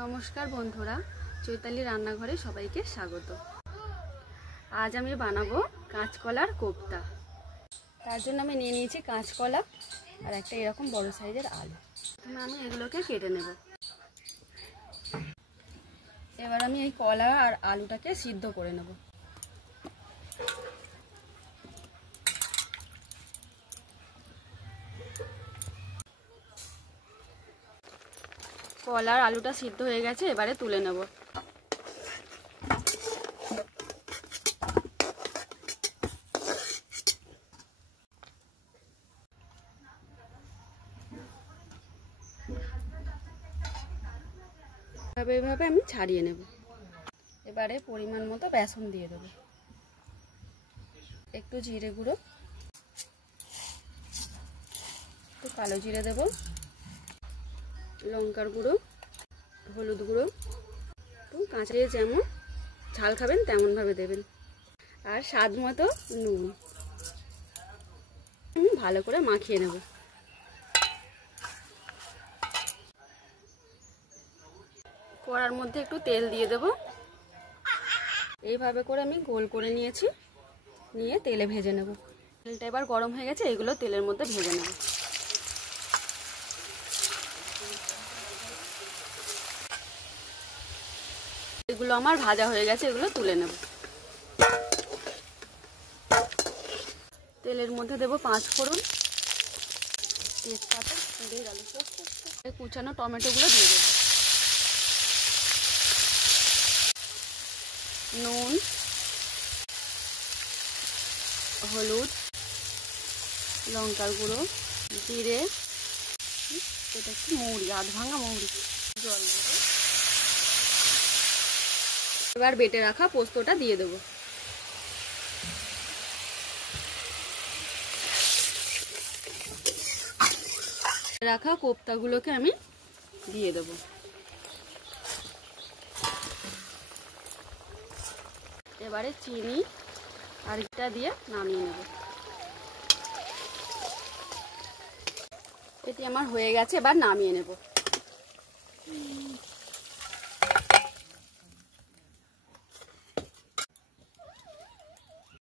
নমস্কার বন্ধুরা, চৈতালি রান্নাঘরে সবাইকে স্বাগত। আজ আমি বানাবো কাঁচকলার কোপ্তা। তার জন্য আমি নিয়ে নিয়েছি কাঁচকলা আর একটা এরকম বড় সাইজের আলু। প্রথমে আমি এগুলোকে কেটে নেব। এবার আমি এই কলা আর আলুটাকে সিদ্ধ করে নেব। কলা আর আলুটা সিদ্ধ হয়ে গেছে, এবারে তুলে নেব। এভাবে আমি ছাড়িয়ে নেব। এবারে পরিমাণ মতো বেসন দিয়ে দেব, একটু জিরে গুঁড়ো, একটু কালো জিরে দেব, লঙ্কার গুঁড়ো, হলুদ গুঁড়ো, একটু কাঁচা যেমন ঝাল খাবেন তেমনভাবে দেবেন, আর স্বাদ মতো নুন। আমি ভালো করে মাখিয়ে নেব। কড়ার মধ্যে একটু তেল দিয়ে দেব। এইভাবে করে আমি গোল করে নিয়েছি, নিয়ে তেলে ভেজে নেব। তেলটা এবার গরম হয়ে গেছে, এগুলো তেলের মধ্যে ভেজে নেব। এগুলো আমার ভাজা হয়ে গেছে, এগুলো তুলে নেব। তেলের মধ্যে দেব 5 ফোড়ন, তেজপাতা, কুচানো টমেটোগুলো দিয়ে দেব, নুন, হলুদ, লঙ্কার গুঁড়ো, জিরে, এটা একটু মৌরি, আধ ভাঙা মৌরি, জল দেব। এবার বেটে রাখা পোস্তটা দিয়ে দেব। রাখা কোপ্তাগুলোকে আমি দিয়ে দেব। এবারে চিনি আর এটা দিয়ে নামিয়ে নেব। এটি আমার হয়ে গেছে, এবার নামিয়ে নেব।